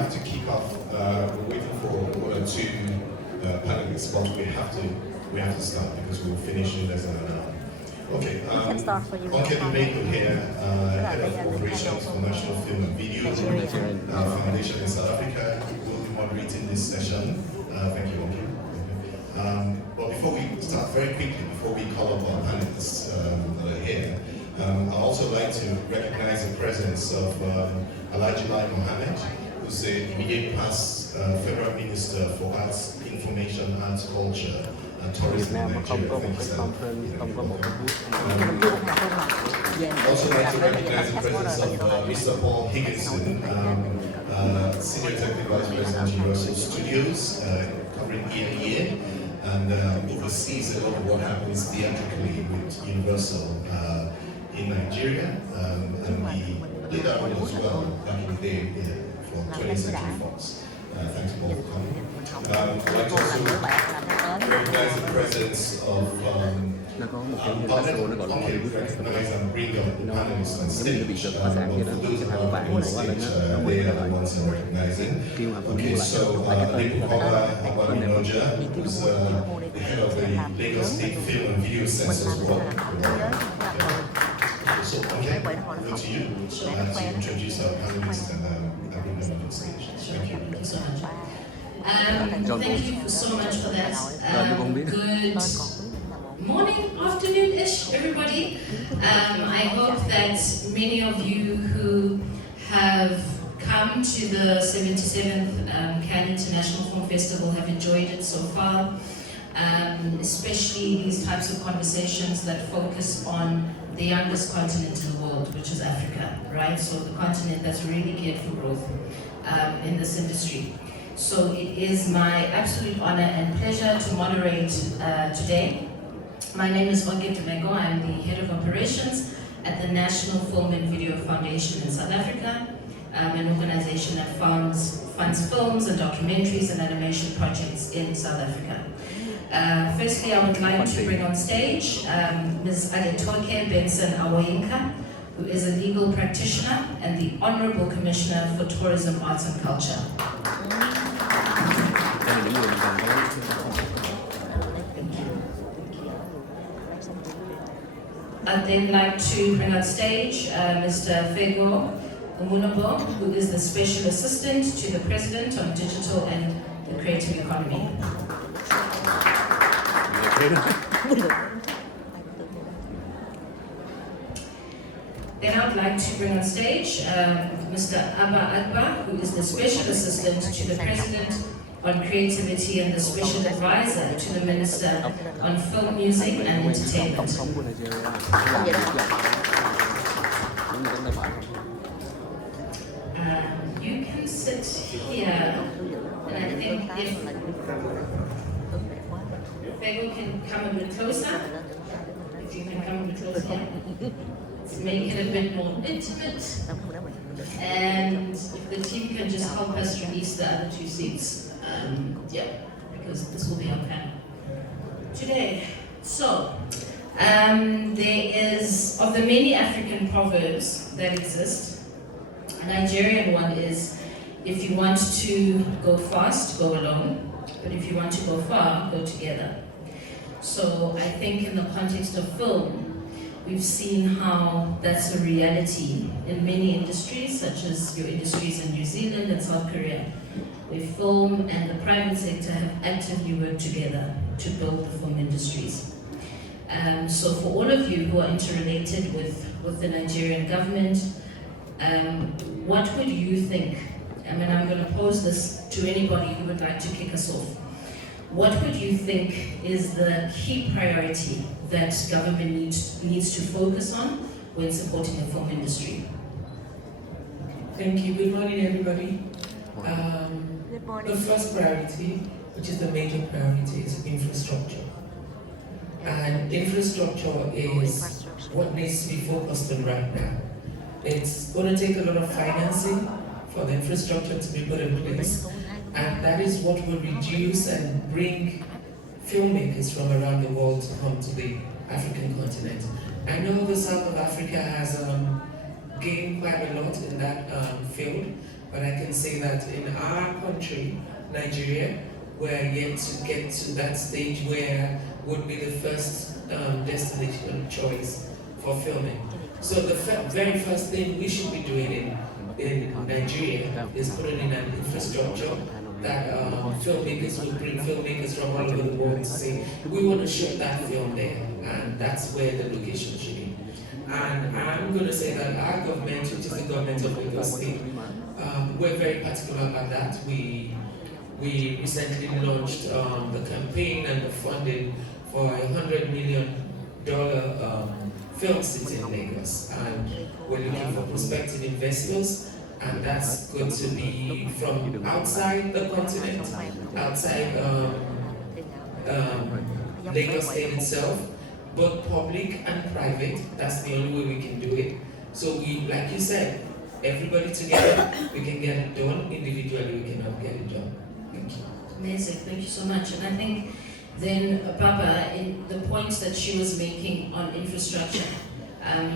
have to kick off. We're waiting for 1 or 2 panelists, but we have to start because we'll finish in less than an hour. Okay, Onkedi Meko here, Head of Operations for National Film and Video Foundation in South Africa, will be moderating this session. Thank you, Onkedi. But before we start, very quickly, before we call up our panelists that are here, I'd also like to recognize the presence of Alhaji Lai Mohammed, who's the immediate past Federal Minister for Arts, Information, Arts, Culture, and Tourism in Nigeria. Also like to recognize the presence of Mr. Paul Higginson, Senior Executive Vice President, Universal Studios, covering EMEA, and oversees a lot of what happens theatrically with Universal in Nigeria, and we did that role as well back in the day for 20th Century Fox. Thanks Paul for coming. I'd like to also recognize the presence of recognize and bring up the panelists on stage. For those who are on stage, they are the ones I'm recognizing. Okay, so Lepukola Abaminoja, who's the head of the Lagos State Film and Video Census Board. So, okay, over to you to introduce our panelists and bring them on stage. Thank you. Thank you so much. Thank you so much for that. Good morning, afternoon-ish, everybody. I hope that many of you who have come to the 77th Cannes International Film Festival have enjoyed it so far, especially these types of conversations that focus on the youngest continent in the world, which is Africa, right? So the continent that's really geared for growth in this industry. So it is my absolute honor and pleasure to moderate today. My name is Onkedi Meko. I'm the head of operations at the National Film and Video Foundation in South Africa, an organization that funds films and documentaries and animation projects in South Africa. Firstly, I would like to bring on stage Ms. Adetoke Benson Awoyinka, who is a legal practitioner and the Honorable Commissioner for Tourism, Arts and Culture. I'd then like to bring on stage Mr. Fego Umunabo, who is the Special Assistant to the President on Digital and the Creative Economy. Then I would like to bring on stage Mr. Abba Agba, who is the Special Assistant to the President on Creativity and the Special Advisor to the Minister on Film, Music and Entertainment. You can sit here, and I think if Fego can come a bit closer, if you can come a bit closer, let's make it a bit more intimate, and if the team can just help us release the other 2 seats, yeah, because this will be our panel today. So, there is, of the many African proverbs that exist, a Nigerian one is, if you want to go fast, go alone, but if you want to go far, go together. So I think in the context of film, we've seen how that's a reality in many industries, such as your industries in New Zealand and South Korea, where film and the private sector have actively worked together to build the film industries. So for all of you who are interrelated with the Nigerian government, what would you think? I mean, I'm going to pose this to anybody who would like to kick us off. What would you think is the key priority that government needs to focus on when supporting the film industry? Thank you. Good morning, everybody. The first priority, which is the major priority, is infrastructure. And infrastructure is what needs to be focused on right now. It's going to take a lot of financing for the infrastructure to be put in place. And that is what will reduce and bring filmmakers from around the world to come to the African continent. I know the South of Africa has gained quite a lot in that field, but I can say that in our country, Nigeria, we're yet to get to that stage where would be the first destination of choice for filming. So the very first thing we should be doing in Nigeria is putting in an infrastructure that filmmakers will bring filmmakers from all over the world to say, we want to shoot that film there, and that's where the location should be. And I'm going to say that our government, which is the government of Lagos State, we're very particular about that. We recently launched the campaign and the funding for $100 million film city in Lagos, and we're looking for prospective investors, and that's going to be from outside the continent, outside Lagos State itself, both public and private. That's the only way we can do it. So we, like you said, everybody together, we can get it done. Individually, we cannot get it done. Thank you. Amazing, thank you so much. And I think then, Papa, in the points that she was making on infrastructure,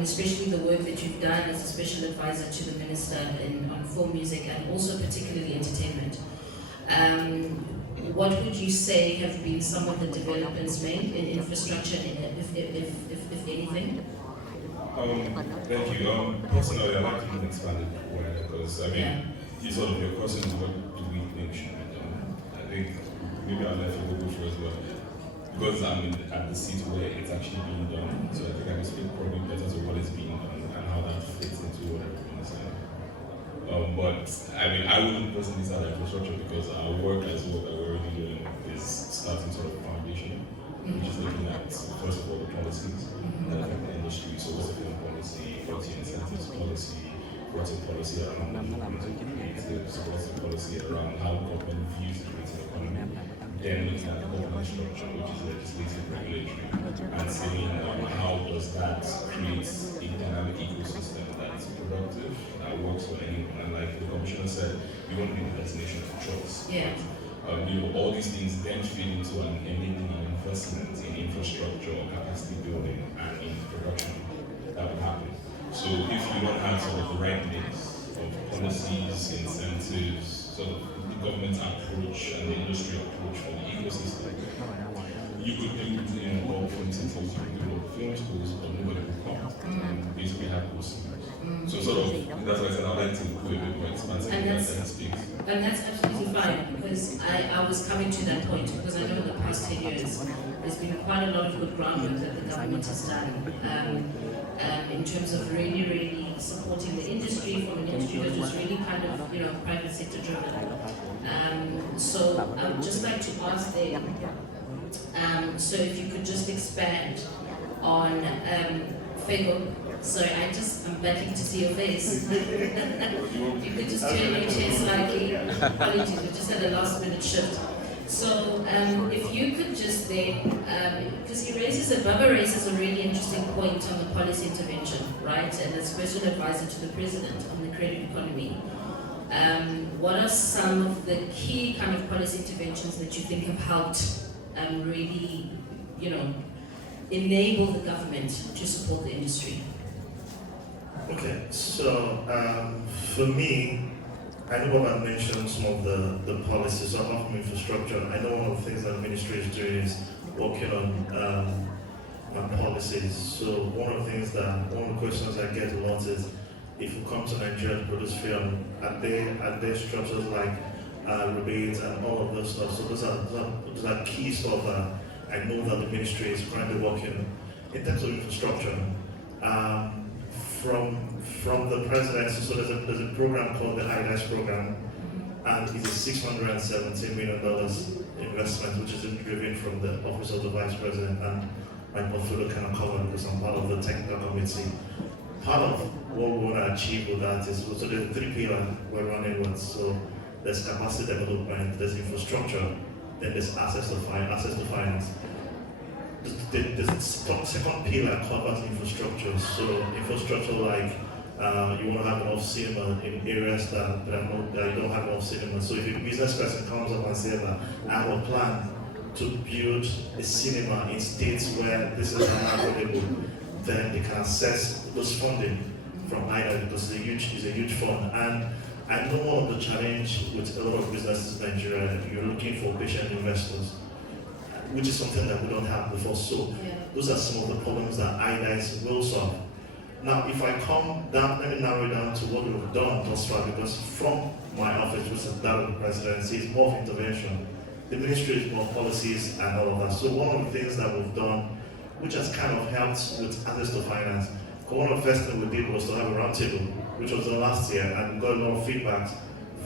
especially the work that you've done as a special advisor to the minister on film music and also particularly entertainment, what would you say have been some of the developments made in infrastructure, if anything? Thank you. Personally, I'd like to even expand it wider because, I mean, these sort of your questions, what do we think should be done? I think maybe I'll let you go first, but because I'm at the seat where it's actually being done, so I think I can speak probably better to what is being done and how that fits into what everyone's saying. But I mean, I wouldn't personally start infrastructure because our work as well that we're already doing is starting sort of foundation, which is looking at, first of all, the policies that affect the industry. So what's the film policy, what's the incentives policy, what's the policy around incentives, what's the policy around how government views the creative economy. Then looking at the government structure, which is legislative, regulatory, and saying how does that create a dynamic ecosystem that's productive, that works for anyone. And like the commissioner said, we want to be the destination of choice. Yeah. All these things then feed into an enabling investment in infrastructure, capacity building, and in production that will happen. So if you don't have sort of the right mix of policies, incentives, sort of the government approach and the industry approach for the ecosystem, you could do all film centers, you could do film schools, but nobody would come and basically have those. So sort of, that's why I said I'd like to go a bit more expansive in that sense. And that's absolutely fine, because I was coming to that point, because I know in the past 10 years, there's been quite a lot of good groundwork that the government has done in terms of really supporting the industry from an industry that was really kind of, private sector driven. So I would just like to ask them, so if you could just expand on Fego. Sorry, I'm begging to see your face. You could just turn your chair slightly. Apologies, we just had a last minute shift. So if you could just then, because Baba raises a really interesting point on the policy intervention, right? And as special advisor to the president on the creative economy. What are some of the key kind of policy interventions that you think have helped really, enable the government to support the industry? Okay, so for me, I know what I mentioned some of the policies apart from infrastructure. I know one of the things that the ministry is doing is working on policies. So one of the questions I get a lot is, if you come to Nigeria to produce film, are there structures like rebates and all of those stuff? So those are key stuff that I know that the ministry is currently working in terms of infrastructure. From the presidency, so there's a program called the IDAS program, and it's a $617 million investment, which is driven from the Office of the Vice President, and my portfolio kind of covered because I'm part of the technical committee. Part of what we want to achieve with that is, so there's 3 pillars we're running with. So there's capacity development, there's infrastructure, then there's access to finance. The second pillar covers infrastructure. So infrastructure like you want to have enough cinema in areas that don't have enough cinema. So if a business person comes up and says that I have a plan to build a cinema in states where this is not available, then they can access those funding from IDA because it's a huge fund. And I know one of the challenge with a lot of businesses in Nigeria, you're looking for patient investors, which is something that we don't have before. So those are some of the problems that IDICE will solve. Now, if I come down, let me narrow it down to what we've done thus far, because from my office, which is that of the presidency, is more of intervention. The ministry is more policies and all of that. So one of the things that we've done, which has kind of helped with access to finance, one of the first things we did was to have a roundtable, which was done last year, and we got a lot of feedback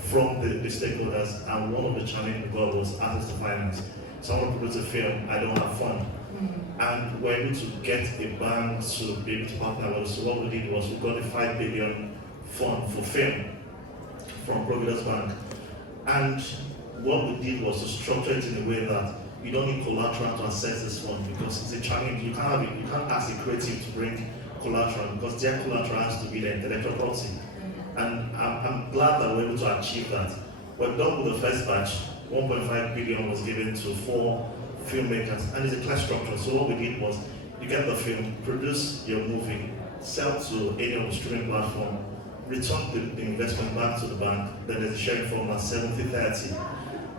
from the stakeholders, and one of the challenges we got was access to finance. Someone produced a film, I don't have fund. And we're able to get a bank to be able to partner with us. So what we did was we got a 5 billion fund for film from Providence Bank. And what we did was to structure it in a way that you don't need collateral to access this fund, because it's a challenge. You can't ask a creative to bring collateral, because their collateral has to be the intellectual property. And I'm glad that we're able to achieve that. We're done with the first batch. 1.5 billion was given to 4 filmmakers, and it's a class structure. So what we did was, you get the film, produce your movie, sell to any of the streaming platform, return the investment back to the bank, then there's a sharing formula 70-30.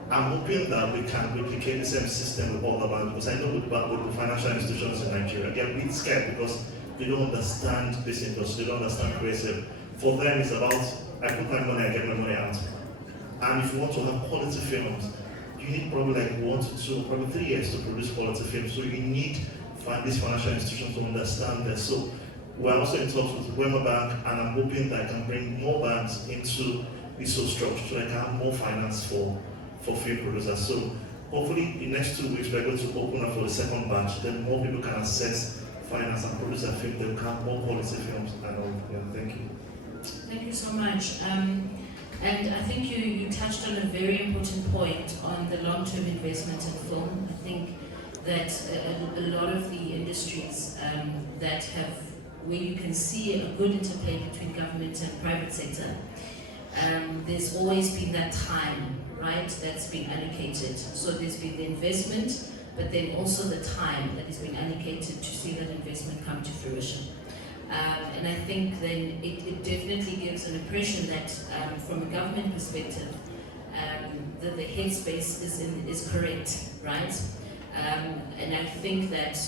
I'm hoping that we can replicate the same system with all the banks, because I know with the financial institutions in Nigeria, they're a bit scared because they don't understand this industry, they don't understand creative. For them, it's about, I put my money, I get my money out. And if you want to have quality films, you need probably like 1 to 2, probably 3 years to produce quality films. So you need these financial institutions to understand this. So we're also in talks with Wema Bank, and I'm hoping that I can bring more banks into this whole structure so I can have more finance for film producers. So hopefully in the next 2 weeks we're going to open up for the second batch. Then more people can access finance and produce a film. They can have more quality films and all. Yeah, thank you. Thank you so much. And I think you touched on a very important point on the long-term investment in film. I think that a lot of the industries that have, where you can see a good interplay between government and private sector, there's always been that time, right, that's been allocated. So there's been the investment, but then also the time that is being allocated to see that investment come to fruition. And I think then it definitely gives an impression that from a government perspective, that the headspace is correct, right? And I think that,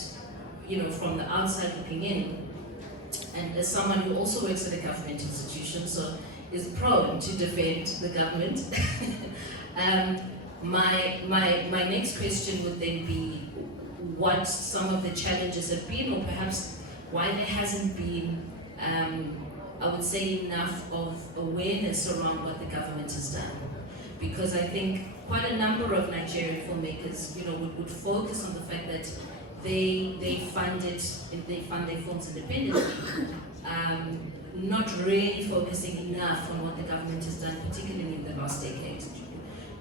you know, from the outside looking in, and as someone who also works at a government institution, so is prone to defend the government, my next question would then be what some of the challenges have been, or perhaps why there hasn't been, I would say, enough of awareness around what the government has done. Because I think quite a number of Nigerian filmmakers, you know, would focus on the fact that they fund their films independently, not really focusing enough on what the government has done, particularly in the last decade.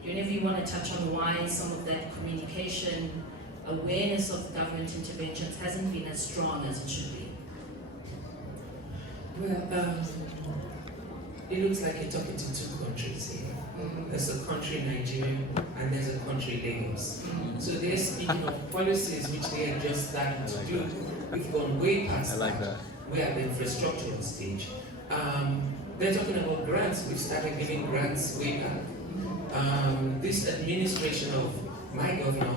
Do any of you want to touch on why some of that communication, awareness of government interventions hasn't been as strong as it should be? Well, it looks like you're talking to 2 countries here. There's a country Nigeria and there's a country Lagos. So they're speaking of policies which they are just starting to do. We've gone way past that. We're at the infrastructural stage. They're talking about grants. We've started giving grants way back. This administration of my governor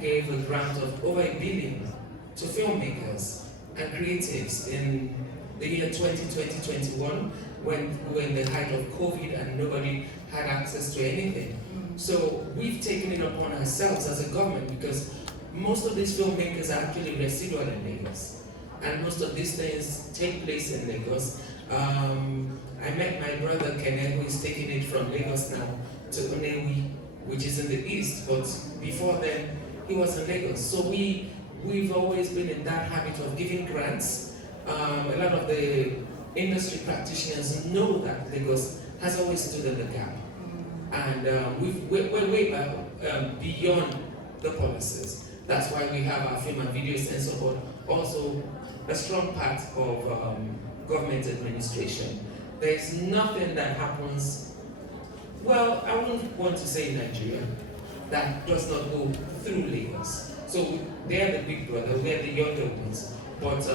gave a grant of over $1 billion to filmmakers and creatives in the year 2020-21, when we were in the height of COVID and nobody had access to anything. So we've taken it upon ourselves as a government, because most of these filmmakers are actually residual in Lagos, and most of these things take place in Lagos. I met my brother Kenneth, who is taking it from Lagos now to Onewi, which is in the east, but before then he was in Lagos. So we've always been in that habit of giving grants. A lot of the industry practitioners know that Lagos has always stood in the gap. And we're way back beyond the policies. That's why we have our film and video censor board, also a strong part of government administration. There's nothing that happens, well, I wouldn't want to say in Nigeria, that does not go through Lagos. So they're the big brother, we're the younger ones. But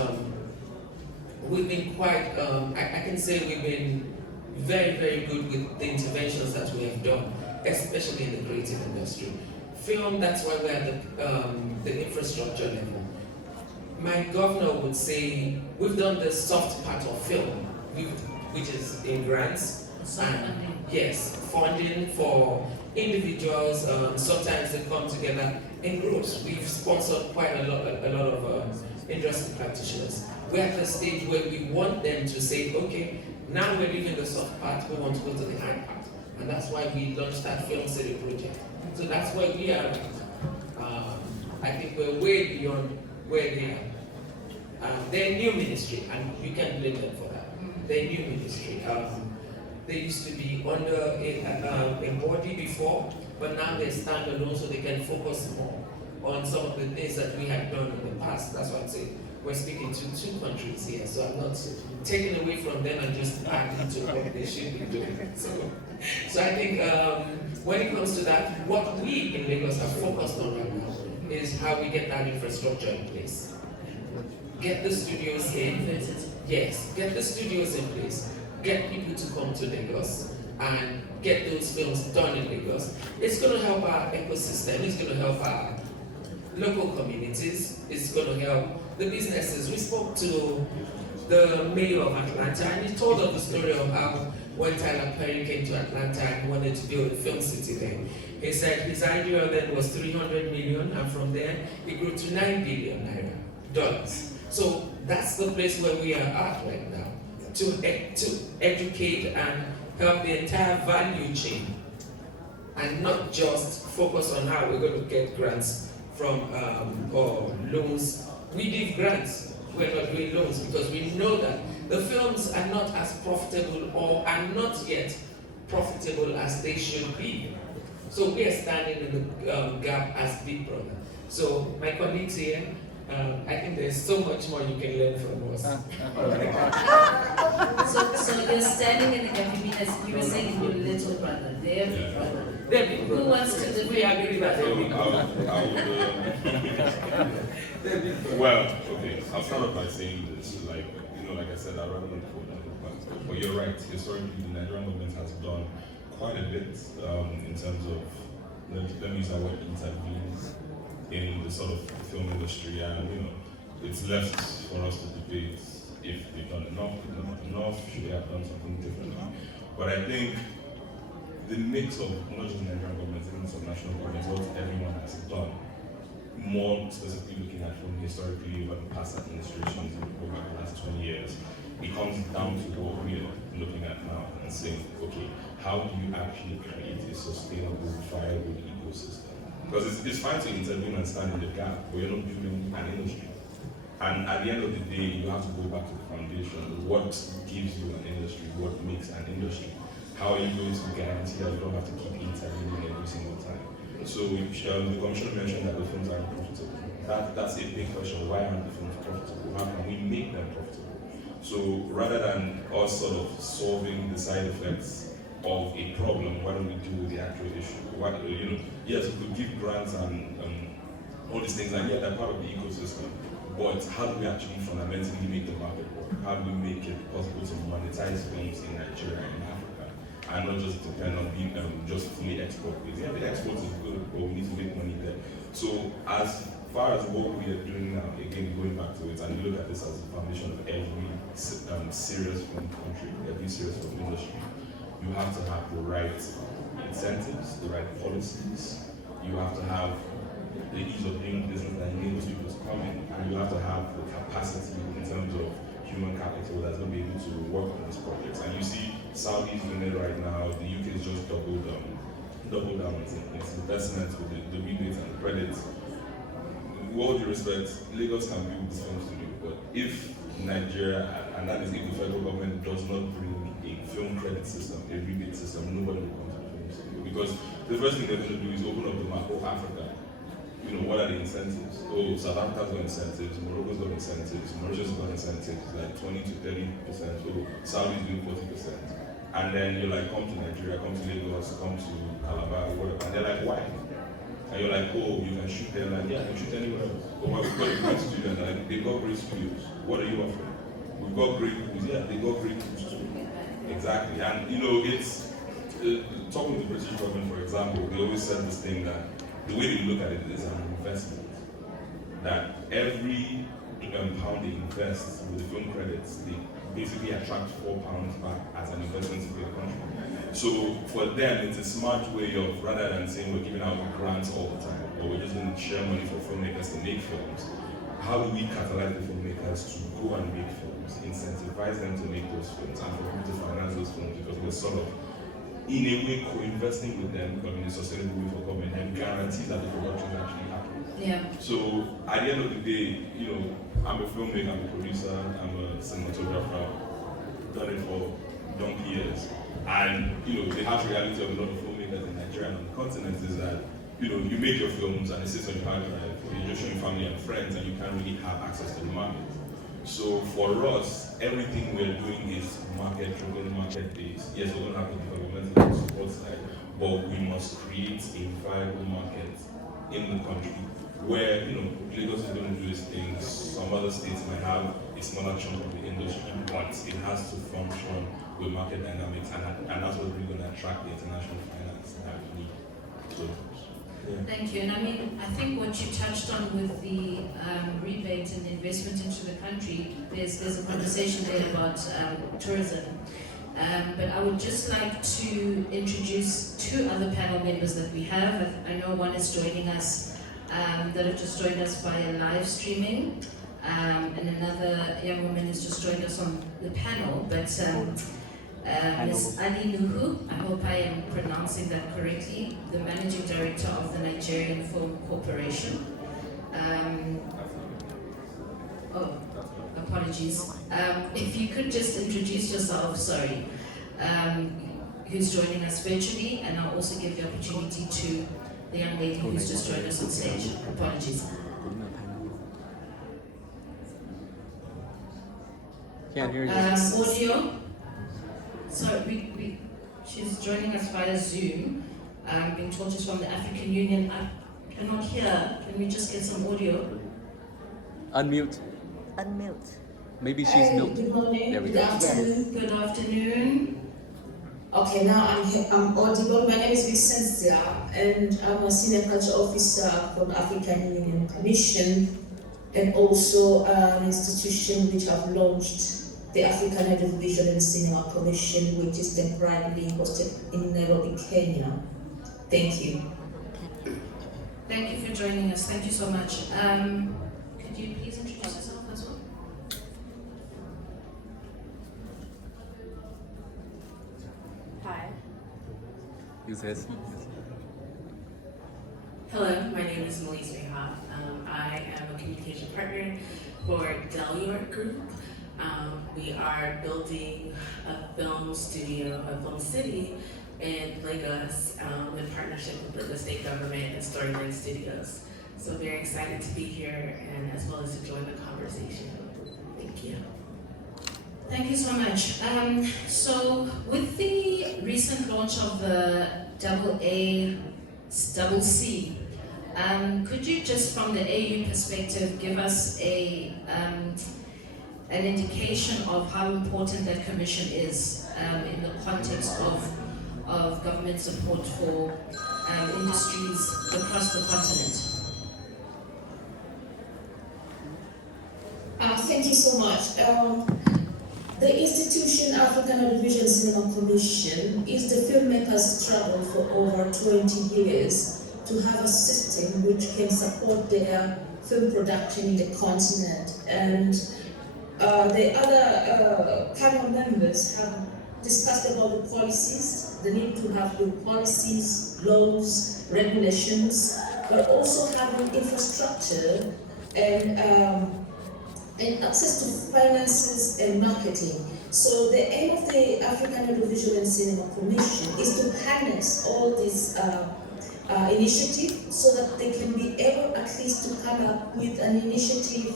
we've been quite, I can say we've been very, very good with the interventions that we have done, especially in the creative industry. Film, that's why we're at the infrastructure level. My governor would say, we've done the soft part of film, which is in grants. Funding. Yes, funding for individuals. Sometimes they come together in groups. We've sponsored quite a lot of industry practitioners. We're at the stage where we want them to say, okay, now we're leaving the soft part, we want to go to the hard part. And that's why we launched that Film City project. So that's where we are. I think we're way beyond where they are. They're new ministry, and you can't blame them for that. They're new ministry. They used to be under a body before, but now they're standalone, so they can focus more on some of the things that we have done in the past. That's why I'm saying we're speaking to two countries here, so I'm not taking away from them and just adding to what they should be doing. So I think when it comes to that, what we in Lagos are focused on right now is how we get that infrastructure in place. Get the studios in. Yes, get the studios in place. Get people to come to Lagos and get those films done in Lagos. It's going to help our ecosystem. It's going to help our local communities. It's going to help the businesses. We spoke to the mayor of Atlanta, and he told us the story of how when Tyler Perry came to Atlanta and wanted to build a film city there. He said his idea then was 300 million, and from there it grew to $9 billion dollars. So that's the place where we are at right now, to educate and help the entire value chain, and not just focus on how we're going to get grants from or loans. We give grants, we're not doing loans, because we know that the films are not as profitable or are not yet profitable as they should be. So we are standing in the gap as Big Brother. So my colleagues here, I think there's so much more you can learn from us. So you're standing in the gap, you mean as you were saying, your little brother, their big brother. Who wants to live? We agree that they're big brother. Well, okay, I'll start off by saying this, like I said, I'd rather not quote that, but you're right, historically the Nigerian government has done quite a bit in terms of, let me use that word, intervene in the sort of film industry, and it's left for us to debate if they've done enough, they've done not enough, should they have done something differently. But I think the mix of not just Nigerian government, even some national governments, what everyone has done, more specifically looking at film historically over the past administrations over the last 20 years, it comes down to what we are looking at now and saying, okay, how do you actually create a sustainable, viable ecosystem? Because it's fine to intervene and stand in the gap, but you're not building an industry. And at the end of the day, you have to go back to the foundation. What gives you an industry? What makes an industry? How are you going to guarantee that you don't have to keep intervening every single time? So the commissioner mentioned that the films aren't profitable. That's a big question. Why aren't the films profitable? How can we make them profitable? So rather than us sort of solving the side effects of a problem, why don't we deal with the actual issue? Yes, we could give grants and all these things, and yeah, they're part of the ecosystem. But how do we actually fundamentally make the market work? How do we make it possible to monetize films in Nigeria and Africa, and not just depend on being just fully export-based? Yeah, the export is good, but we need to make money there. So as far as what we are doing now, again, going back to it, and you look at this as the foundation of every serious film country, every serious film industry, you have to have the right incentives, the right policies, you have to have the ease of doing business that enables people to come in, and you have to have the capacity in terms of human capital that's going to be able to work on these projects. And you see Saudi's doing it right now, the UK has just doubled down on its investments with the rebates and the credits. With all due respect, Lagos can build this film studio, but if Nigeria, and that is if the federal government does not bring a film credit system, a rebate system, nobody will come to the film studio. Because the first thing they're going to do is open up the map of Africa. What are the incentives? Oh, South Africa's got incentives, Morocco's got incentives, Mauritius has got incentives, like 20 to 30%. Oh, Saudi's doing 40%. And then you're like, come to Nigeria, come to Lagos, come to Calabar, or whatever. And they're like, why? And you're like, oh, you can shoot there. Like, yeah, you can shoot anywhere else. But we've got a great studio, and like, they've got great studios. What are you offering? We've got great crews. Yeah, they've got great crews too. Exactly, and you know, it's talking with the British government, for example, they always said this thing that the way they look at it is an investment. That every pound they invest with the film credits, they basically attract £4 back as an investment to the country. So for them, it's a smart way of, rather than saying we're giving out grants all the time, or we're just going to share money for filmmakers to make films, how do we catalyze the filmmakers to go and make films, incentivize them to make those films, and for them to finance those films, because we're sort of, in a way, co-investing with them, but in a sustainable way for government, and guarantees that the production actually happens. Yeah. So at the end of the day, you know, I'm a filmmaker, I'm a producer, I'm a cinematographer, done it for donkey years. And you know, the harsh reality of a lot of filmmakers in Nigeria and on the continent is that, you know, you make your films and it sits on your hard drive, or you're just showing family and friends and you can't really have access to the market. So for us, everything we're doing is market-driven, market-based. Yes, we don't have the governmental support side, but we must create a viable market in the country where, you know, Lagos is going to do its things. Some other states might have a smaller chunk of the industry, but it has to function with market dynamics, and that's what's really going to attract the international finance that we need. So, yeah. Thank you. And I mean, I think what you touched on with the rebate and investment into the country, there's a conversation there about tourism. But I would just like to introduce two other panel members that we have. I know one is joining us, that have just joined us via live streaming, and another young woman has just joined us on the panel. But Ms. Ali Nuhu, I hope I am pronouncing that correctly, the Managing Director of the Nigerian Film Corporation. Apologies. If you could just introduce yourself, sorry, who's joining us virtually, and I'll also give the opportunity to the young lady who's just joined us on stage. Apologies. Can't hear you. Audio. So she's joining us via Zoom. Being told she's from the African Union. I cannot hear. Can we just get some audio? Unmute. Unmute. Maybe she's mute. Good morning. There we Good go. afternoon. Good afternoon. Okay, now I'm audible. My name is Vincent Zia, and I'm a senior culture officer for the African Union Commission, and also an institution which have launched the African Audiovisual and Cinema Commission, which is temporarily hosted in Nairobi, Kenya. Thank you. Thank you for joining us. Thank you so much. Could you please introduce yourself as well? Hi. Use his. Hello, my name is Melise Reha. I am a communication partner for Del York Group. We are building a film studio, a film city in Lagos in partnership with the state government and Storyline Studios. So very excited to be here and as well as to join the conversation. Thank you. Thank you so much. So with the recent launch of the Double C, could you just from the AU perspective give us an indication of how important that commission is in the context of government support for industries across the continent? Thank you so much. The institution African Audiovisual Cinema Commission is the filmmakers' struggle for over 20 years to have a system which can support their film production in the continent. And the other panel members have discussed about the policies, the need to have good policies, laws, regulations, but also having infrastructure and access to finances and marketing. So the aim of the African Audiovisual and Cinema Commission is to harness all these initiatives so that they can be able at least to come up with an initiative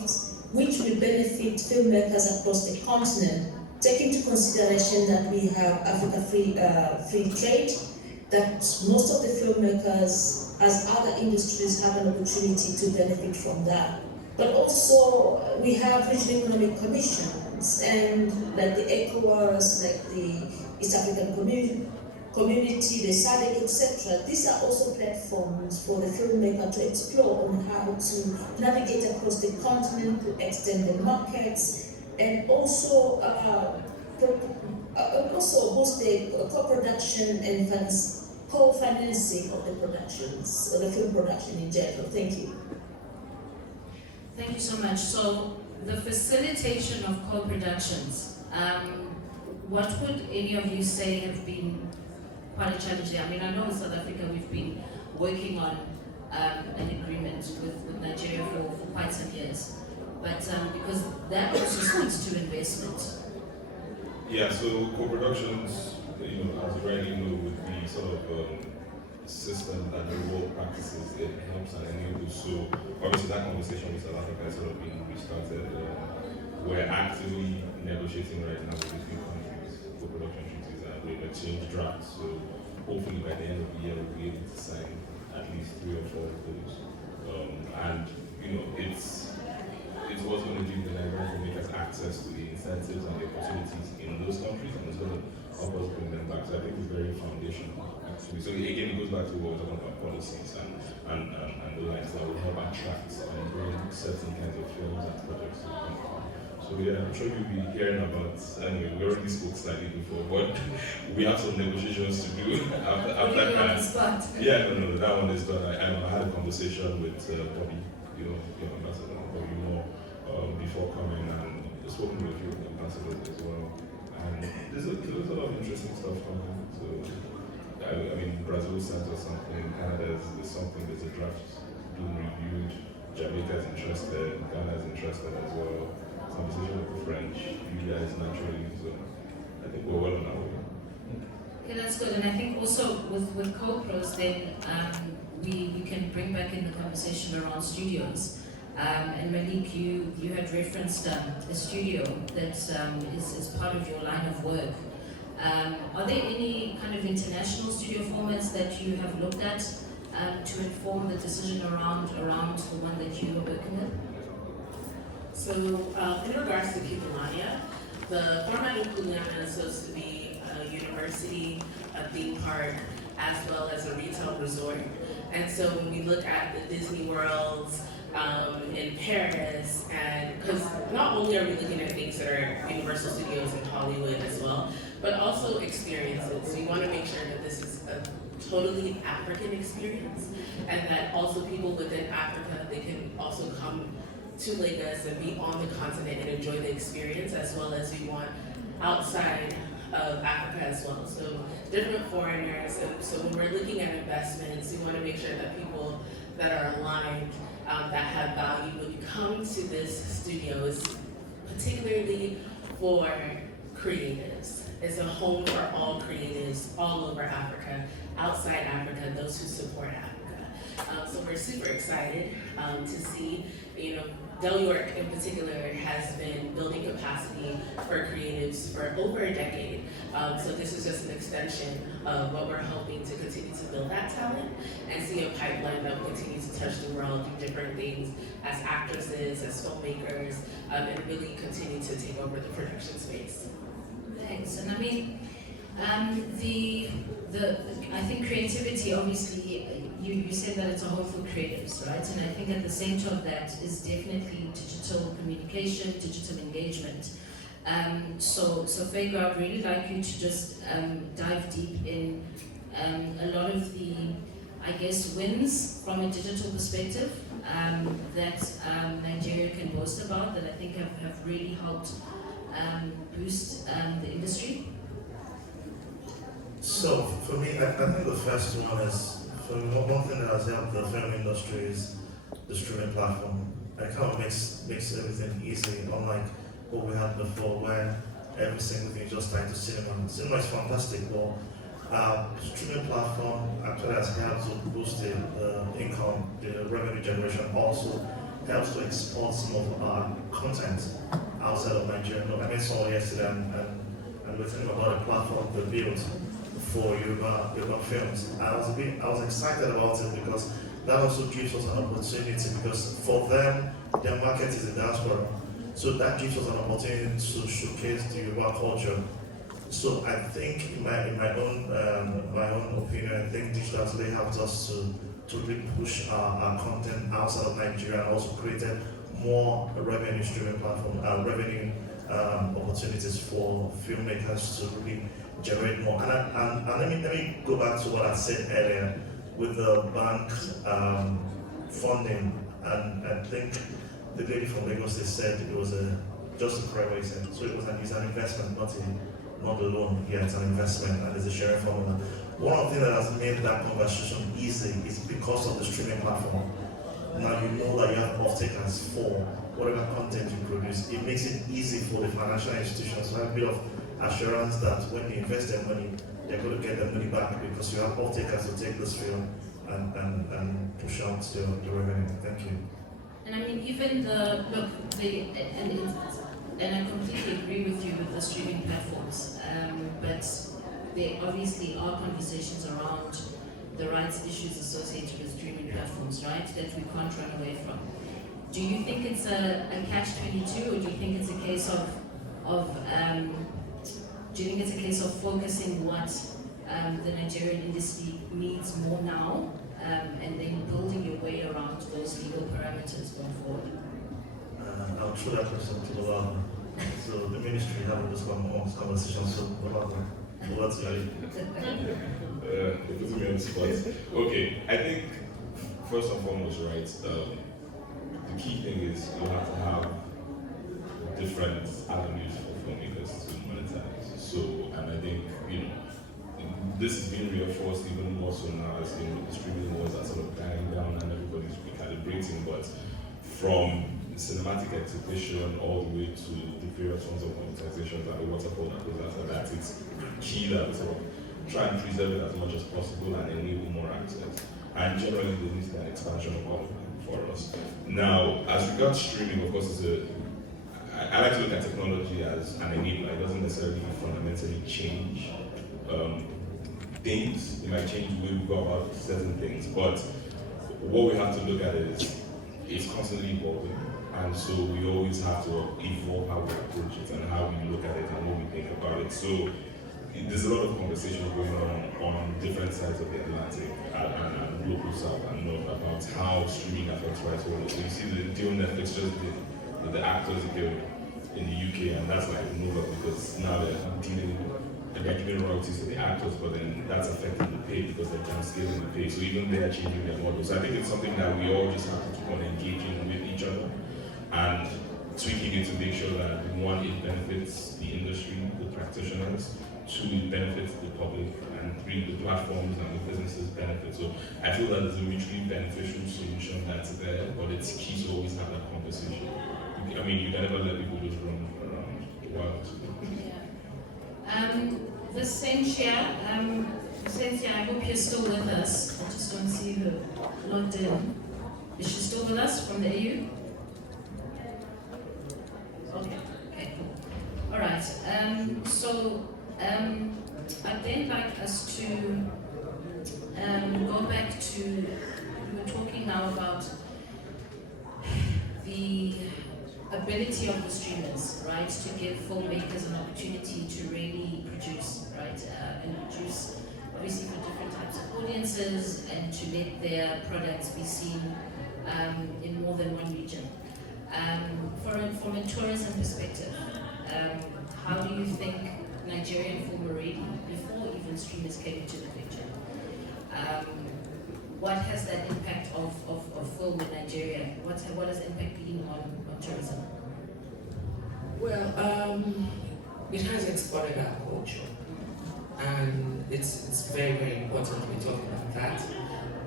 which will benefit filmmakers across the continent, take into consideration that we have Africa free trade, that most of the filmmakers, as other industries, have an opportunity to benefit from that. But also, we have Regional Economic Commission, governments, and like the ECOWAS, like the East African Community, the SADC, etc. These are also platforms for the filmmaker to explore on how to navigate across the continent, to extend the markets, and also boost the co-production and co-financing of the productions, or the film production in general. Thank you. Thank you so much. So the facilitation of co-productions, what would any of you say have been quite a challenge there? I mean, I know in South Africa we've been working on an agreement with Nigeria for quite some years, but because that also speaks to investment. Yeah, so co-productions, as you rightly know, with the sort of system that the world practices, it helps and enables. So obviously that conversation with South Africa is sort of being restarted. We're actively negotiating right now with different countries for production treaties, and we've exchanged drafts. So hopefully by the end of the year we'll be able to sign at least 3 or 4 of those. And it's what's going to give the Nigerian filmmakers access to the incentives and the opportunities in those countries, and it's going to help us bring them back. So I think it's very foundational. So again, it goes back to what we're talking about, policies and the lines that will help attract and bring certain kinds of films and projects to the country. So yeah, I'm sure you'll be hearing about, anyway, we already spoke slightly before, but we have some negotiations to do after that. Yeah, no, that one is done. I had a conversation with Bobby, your ambassador, Bobby Moore, before coming, and spoken with a few ambassadors as well. And there's a lot of interesting stuff coming. So I mean, Brazil sent us something, Canada is something, there's a draft being reviewed, Jamaica is interested, Ghana is interested as well, conversation with the French, you guys naturally, so I think we're well on our way. Okay, that's good. And I think also with co-pros, then we can bring back in the conversation around studios. And Malik, you had referenced a studio that is part of your line of work. Are there any kind of international studio formats that you have looked at to inform the decision around the one that you are working with? So in regards to Kikulania, the format of Kikulania is supposed to be a university, a theme park, as well as a retail resort. And so when we look at the Disney Worlds in Paris, and because not only are we looking at things that are Universal Studios in Hollywood as well, but also experiences. We want to make sure that this is a totally African experience, and that also people within Africa, they can also come to Lagos and be on the continent and enjoy the experience, as well as we want outside of Africa as well. So different foreigners, and so when we're looking at investments, we want to make sure that people that are aligned, that have value when you come to this studio, is particularly for creatives. It's a home for all creatives all over Africa, outside Africa, those who support Africa. So we're super excited to see, Del York in particular has been building capacity for creatives for over a decade. So this is just an extension of what we're hoping to continue to build that talent and see a pipeline that will continue to touch the world, do different things as actresses, as filmmakers, and really continue to take over the production space. Thanks. And I mean, I think creativity, obviously, you said that it's a home for creatives, right? And I think at the center of that is definitely digital communication, digital engagement. So Fego, I'd really like you to just dive deep in a lot of the, I guess, wins from a digital perspective that Nigeria can boast about, that I think have really helped boost the industry. So for me, I think the first one is, one thing that has helped the film industry is the streaming platform. It kind of makes everything easy, unlike what we had before, where every single thing just tied to cinema. Cinema is fantastic, but streaming platform actually has helped to boost the income, the revenue generation. Also helps to export some of our content outside of Nigeria. I met someone yesterday and we were talking about a platform they built for Yoruba films. I was excited about it because that also gives us an opportunity, because for them, their market is the diaspora. So that gives us an opportunity to showcase the Yoruba culture. So I think, in my own opinion, I think digital today helps us to really push our content outside of Nigeria, and also created more revenue streaming platform, revenue opportunities for filmmakers to really generate more. And let me go back to what I said earlier with the bank funding. And I think the lady from Lagos, they said it was just a correct way he said. So it's an investment, not a loan. Yeah, it's an investment, and it's a sharing formula. One of the things that has made that conversation easy is because of the streaming platform. Now you know that you have off-takers for whatever content you produce. It makes it easy for the financial institutions to have a bit of assurance that when they invest their money, they're going to get their money back, because you have off-takers to take this film and push out the revenue. Thank you. And I mean, even and I completely agree with you with the streaming platforms, but there obviously are conversations around the rights issues associated with streaming platforms, right, that we can't run away from. Do you think it's a catch-22, or do you think it's a case of focusing what the Nigerian industry needs more now, and then building your way around those legal parameters going forward? I'll throw that question to the lab. So the ministry having this conversation, so what's it puts me on the spot. Okay, I think first and foremost, right, the key thing is you have to have different avenues for filmmakers to monetize. So, and I think, this is being reinforced even more so now as the streaming wars are sort of dying down and everybody's recalibrating. But from cinematic exhibition all the way to the various forms of monetization and the waterfall that goes after that, it's key that we sort of try and preserve it as much as possible and enable more access. And generally, there needs to be an expansion of all for us. Now, as regards streaming, of course, I like to look at technology as an enabler. It doesn't necessarily fundamentally change things. It might change the way we go about certain things, but what we have to look at is it's constantly evolving, and so we always have to evolve how we approach it and how we look at it and what we think about it. So there's a lot of conversation going on different sides of the Atlantic and local south and north about how streaming affects rights holders. So you see the deal Netflix just did with the Actors Guild in the UK, and that's like nova, because now they're giving royalties to the actors, but then that's affecting the pay because they're downscaling the pay. So even they're changing their model. So I think it's something that we all just have to keep on engaging with each other and tweaking it to make sure that, one, it benefits the industry, the practitioners, two, it benefits the public, and three, the platforms and the businesses benefit. So I feel that there's a mutually beneficial solution that's there, but it's key to always have that conversation. I mean, you can never let people just run around wild. The same chair, Cynthia, I hope you're still with us. I just don't see her logged in. Is she still with us from the AU? Okay, cool. All right, I'd then like us to go back to, we were talking now about the ability of the streamers, right, to give filmmakers an opportunity to really produce, right, and produce obviously for different types of audiences, and to let their products be seen in more than one region. From a tourism perspective, how do you think Nigerian film already, before even streamers came into the picture, what has that impact of film in Nigeria? What has the impact been on tourism? Well, it has exported our culture, and it's very, very important we talk about that,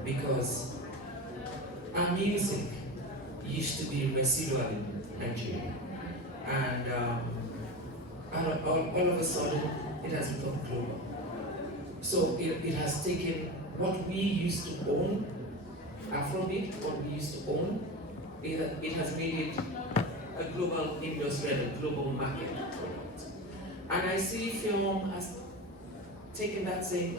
because our music used to be residual in Nigeria, and all of a sudden it has become global. So it has taken what we used to own, Afrobeat, what we used to own, it has made it a global industry and a global market product. And I see film has taken that same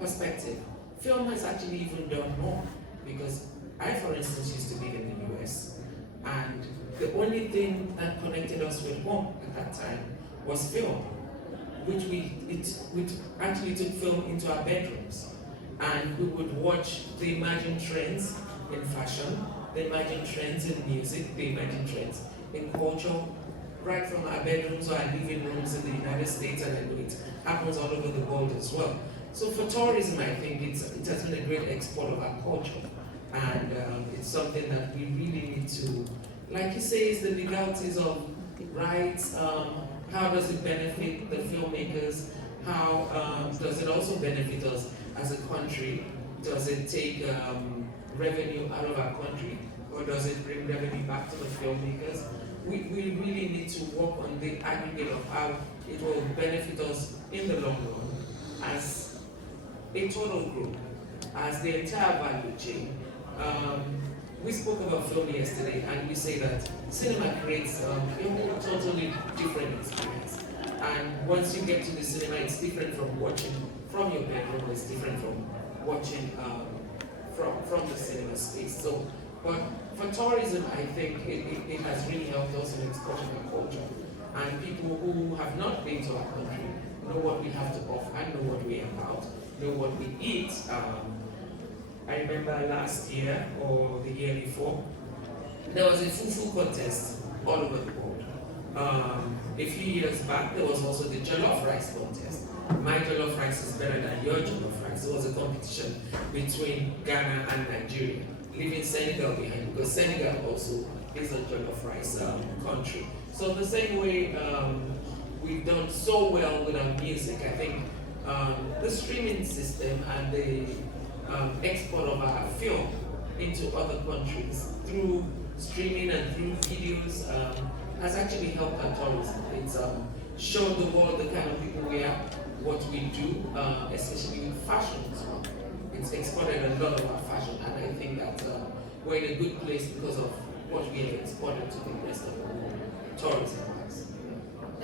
perspective. Film has actually even done more, because I, for instance, used to live in the US, and the only thing that connected us with home at that time was film, which actually took film into our bedrooms. And we would watch the emerging trends in fashion, the emerging trends in music, the emerging trends in culture, right from our bedrooms or our living rooms in the United States, and I know it happens all over the world as well. So for tourism, I think it has been a great export of our culture. And it's something that we really need to, like you say, is the legalities of rights, how does it benefit the filmmakers, how does it also benefit us as a country, does it take revenue out of our country, or does it bring revenue back to the filmmakers? We really need to work on the aggregate of how it will benefit us in the long run as a total group, as the entire value chain. We spoke about film yesterday, and we say that cinema creates a whole totally different experience. And once you get to the cinema, it's different from watching from your bedroom, it's different from watching from the cinema space. So, but for tourism, I think it has really helped us in exporting our culture. And people who have not been to our country know what we have to offer and know what we're about, know what we eat. I remember last year or the year before, there was a fufu contest all over the world. A few years back, there was also the jollof rice contest. My jollof rice is better than your jollof rice. It was a competition between Ghana and Nigeria, leaving Senegal behind, because Senegal also is a jollof rice country. So the same way we've done so well with our music, I think the streaming system and the export of our film into other countries through streaming and through videos has actually helped our tourism. It's shown the world the kind of people we are, what we do, especially with fashion as well. It's exported a lot of our fashion, and I think that we're in a good place because of what we have exported to the rest of the world, tourism-wise.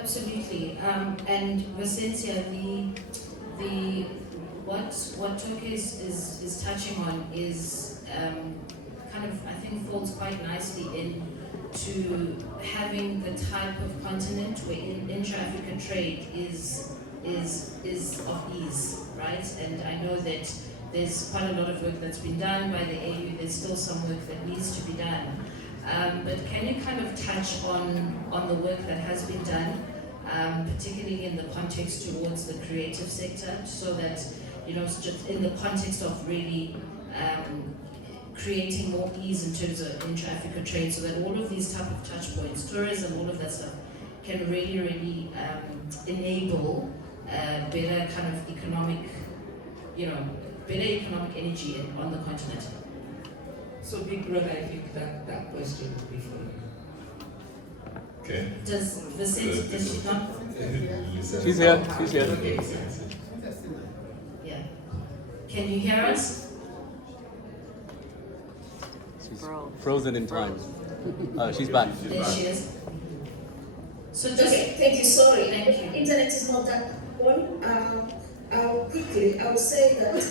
Absolutely. And Vasentia, the what Toke is touching on is kind of, I think, falls quite nicely into having the type of continent where intra-African trade is of ease, right? And I know that there's quite a lot of work that's been done by the AU. There's still some work that needs to be done. But can you kind of touch on the work that has been done, particularly in the context towards the creative sector, so that, you know, just in the context of really creating more ease in terms of intra-African trade, so that all of these type of touch points, tourism, all of that stuff, can really enable better kind of economic, better economic energy on the continent. So Big Brother, I think that question would be for you. Okay. Does Vincent, does she not? She's here. She's here. Okay. Yeah. Can you hear us? She's frozen in time. She's back. There she is. So just Okay, thank you. Sorry, Thank you. internet is not that one. I would say that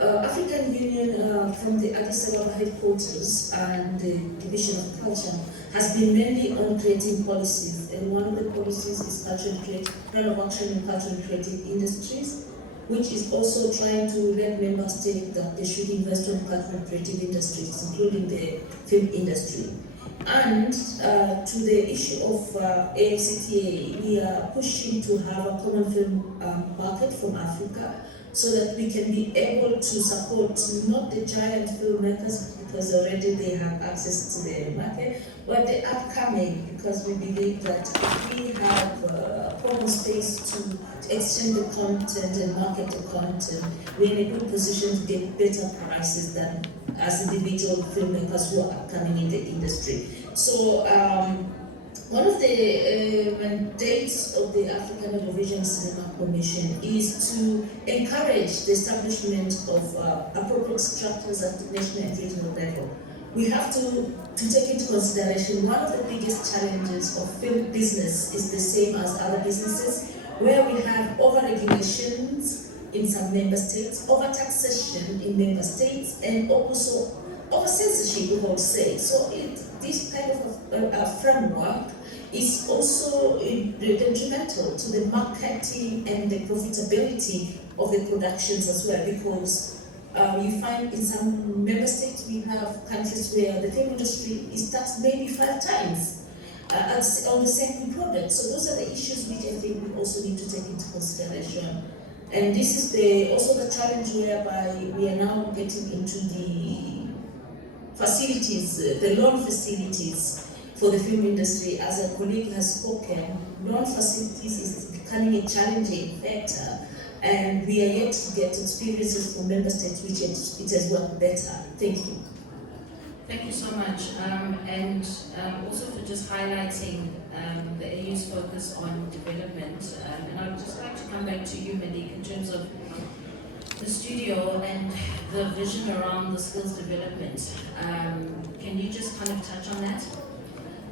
African Union from the Addis Ababa headquarters and the Division of Culture has been mainly on creating policies, and one of the policies is plan of action in culture and creative industries, which is also trying to let member states that they should invest in culture and creative industries, including the film industry. And to the issue of AFCTA, we are pushing to have a common film market from Africa, so that we can be able to support not the giant filmmakers, because already they have access to the market, but the upcoming, because we believe that if we have a common space to exchange the content and market the content, we're in a good position to get better prices than as individual filmmakers who are upcoming in the industry. So one of the mandates of the African Television Cinema Commission is to encourage the establishment of appropriate structures at the national and regional level. We have to take into consideration one of the biggest challenges of film business is the same as other businesses, where we have over-regulations in some member states, over-taxation in member states, and also over-censorship, we would say. So this kind of a framework is also detrimental to the marketing and the profitability of the productions as well, because you find in some member states we have countries where the film industry is taxed maybe 5 times on the same product. So those are the issues which I think we also need to take into consideration. And this is also the challenge whereby we are now getting into the facilities, the loan facilities for the film industry. As a colleague has spoken, loan facilities is becoming a challenging factor, and we are yet to get experiences from member states which it has worked better. Thank you. Thank you so much. And also for just highlighting the AU's focus on development. And I'd just like to come back to you, Malik, in terms of the studio and the vision around the skills development. Can you just kind of touch on that?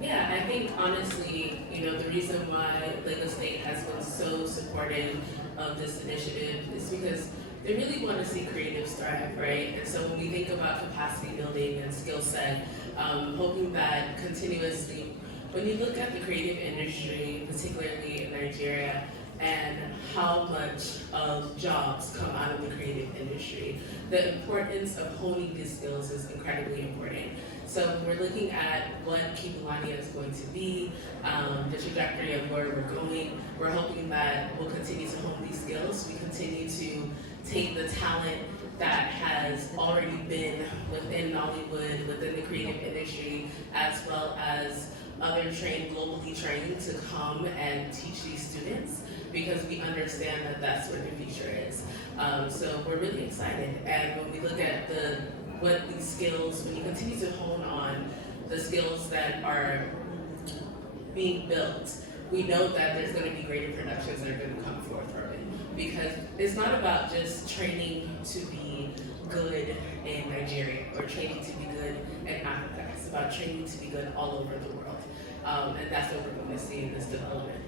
Yeah, I think honestly, the reason why Lagos State has been so supportive of this initiative is because they really want to see creatives thrive, right? And so when we think about capacity building and skill set, hoping that continuously, when you look at the creative industry, particularly in Nigeria, and how much of jobs come out of the creative industry, the importance of honing these skills is incredibly important. So when we're looking at what Kibulania is going to be, the trajectory of where we're going, we're hoping that we'll continue to hone these skills. We continue to take the talent that has already been within Nollywood, within the creative industry, as well as other globally trained to come and teach these students, because we understand that that's where the future is. So we're really excited. And when we look at what these skills, when you continue to hone on the skills that are being built, we know that there's going to be greater productions that are going to come forth from it. Because it's not about just training to be good in Nigeria or training to be good in Africa. It's about training to be good all over the world. And that's what we're going to see in this development.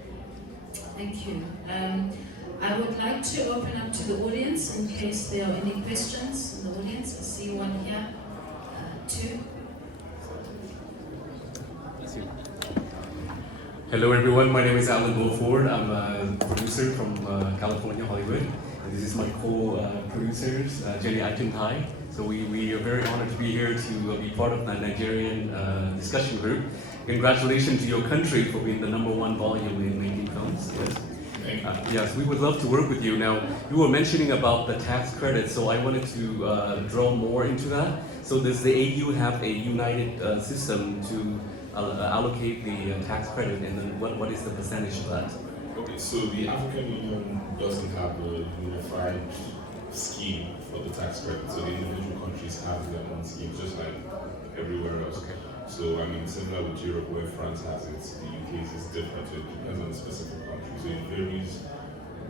Thank you. I would like to open up to the audience in case there are any questions in the audience. I see one here. 2. Hello everyone, my name is Alan Beaufort. I'm a producer from California, Hollywood. And this is my co-producers, Jenny Aituntai. So we are very honored to be here to be part of the Nigerian discussion group. Congratulations to your country for being the #1 volume in making films. Yes. Yes, we would love to work with you. Now, you were mentioning about the tax credit, so I wanted to draw more into that. So does the AU have a united system to allocate the tax credit, and then what is the percentage of that? Okay, so the African Union doesn't have a unified scheme for the tax credit, so the individual countries have their own schemes, just like everywhere else. Okay. So, I mean, similar with Europe, where France has it, the UK's is different, so it depends on the specific country. So it varies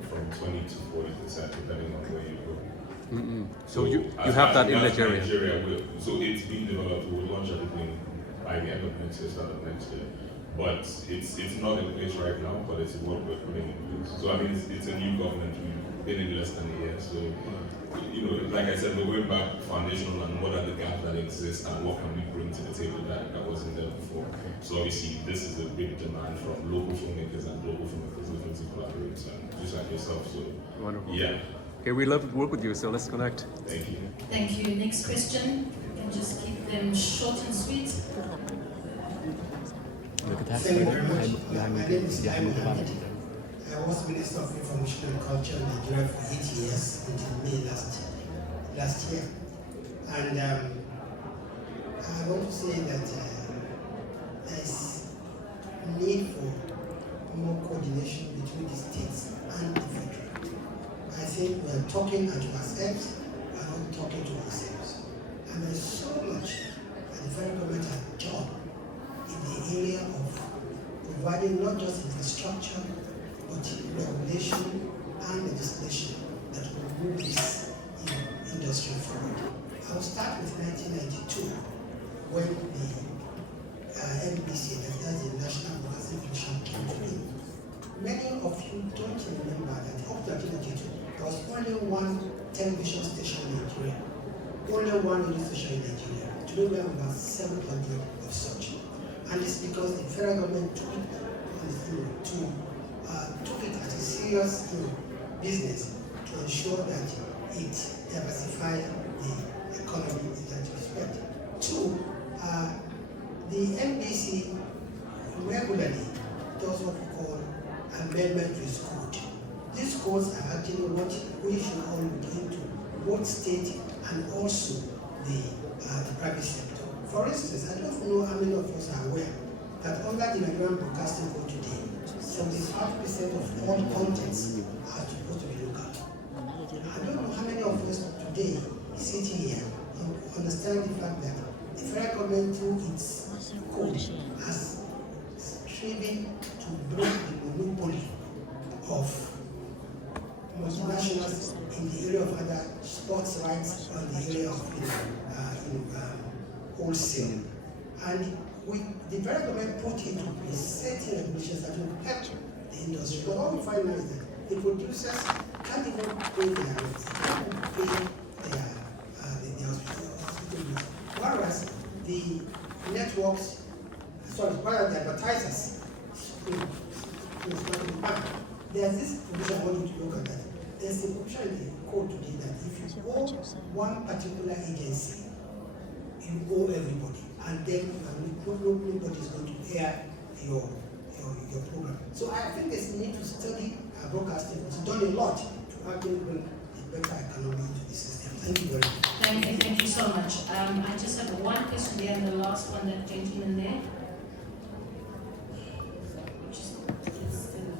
from 20 to 40%, depending on where you go. So you have that in Nigeria? So it's being developed. We'll launch everything by the end of next year, start of next year. But it's not in place right now, but it's what we're putting in place. So I mean, it's a new government. We've been in less than a year. So, like I said, we're going back foundational and what are the gaps that exist and what can we bring to the table that wasn't there before. So obviously, this is a big demand from local filmmakers and global filmmakers looking to collaborate, just like yourself. So, wonderful. Yeah. Okay, we'd love to work with you, so let's connect. Thank you. Thank you. Next question. You can just keep them short and sweet. Thank you very much. My name is Iman Hamid. I was Minister of Information and Culture in Nigeria for 8 years until May last year. And I want to say that there is need for more coordination between the states and the federal. I think we are talking to ourselves, we are not talking to ourselves. And there is so much that the federal government has done in the area of providing not just infrastructure, but regulation and legislation that will move this industry forward. I'll start with 1992, when the NBC, that is the National Broadcasting Commission, came to be. Many of you don't remember that up to 1992, there was only one television station in Nigeria, only one radio station in Nigeria. Today we have about 700 of such. And it's because the federal government took it as a serious business to ensure that it diversified the economy in that respect. Two, the NBC regularly does what we call amendment to its code. These codes are actually what we should all look into, both state and also the private sector. For instance, I don't know how many of us are aware that under the Nigerian Broadcasting Code today, 75% of all contents are supposed to be local. I don't know how many of us today sitting here understand the fact that the federal government through its code has striven to break the monopoly of multinationals in the area of other sports rights or in the area of wholesale. And the federal government put into place certain regulations that will help the industry. But what we find now is that the producers can't even pay their rents, they can't pay their hospital bills. Whereas the networks, whereas the advertisers, there's this provision I want you to look at that. There's a provision in the code today that if you owe one particular agency, you owe everybody, and then nobody is going to air your program. So I think there's a need to study broadcasting. It's done a lot to actually bring a better economy into the system. Thank you very much. Thank you so much. I just have one question there, and the last one, that gentleman there.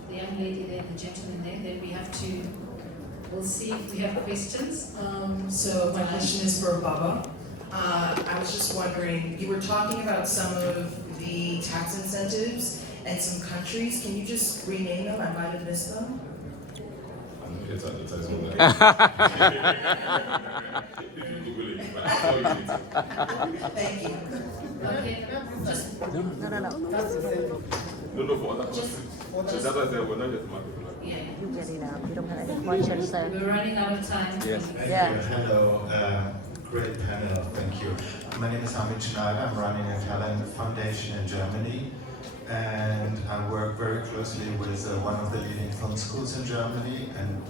The young lady there, the gentleman there. Then we have to, we'll see if we have questions. So my question is for Baba. I was just wondering, you were talking about some of the tax incentives and some countries. Can you just rename them? I might have missed them. It's advertisement. Thank you. Okay. Just, No, for other countries. That's why I said we're not just market. yeah. You get it out. You don't have any questions, so. We're running out of time. Yes. Thank Yeah. you. Hello, great panel. Thank you. My name is Hamid Schneider. I'm running a talent foundation in Germany, and I work very closely with one of the leading film schools in Germany. And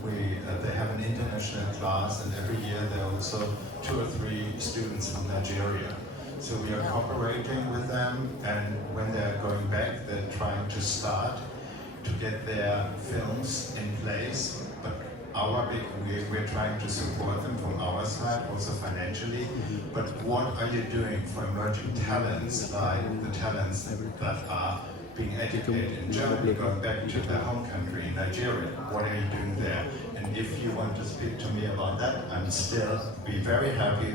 they have an international class, and every year there are also 2 or 3 students from Nigeria. So we are cooperating with them, and when they're going back, they're trying to start to get their films in place. But we're trying to support them from our side, also financially. But what are you doing for emerging talents, like the talents that are being educated in Germany, going back to their home country, in Nigeria? What are you doing there? And if you want to speak to me about that, I'm still be very happy.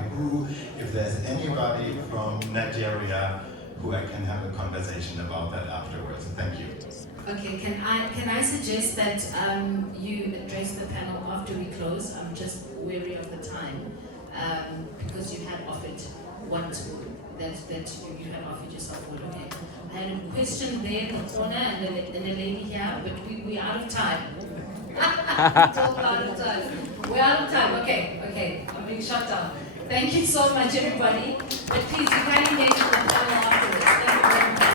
If there's anybody from Nigeria who I can have a conversation about that afterwards. Thank you. Okay, can I suggest that you address the panel after we close? I'm just wary of the time because you had offered one tool that you had offered yourself one. Okay, I had a question there in the corner and a lady here, but we're out of time. Total out of time. We're out of time. Okay, I'm being shut down. Thank you so much, everybody. But please, you can engage with the panel afterwards.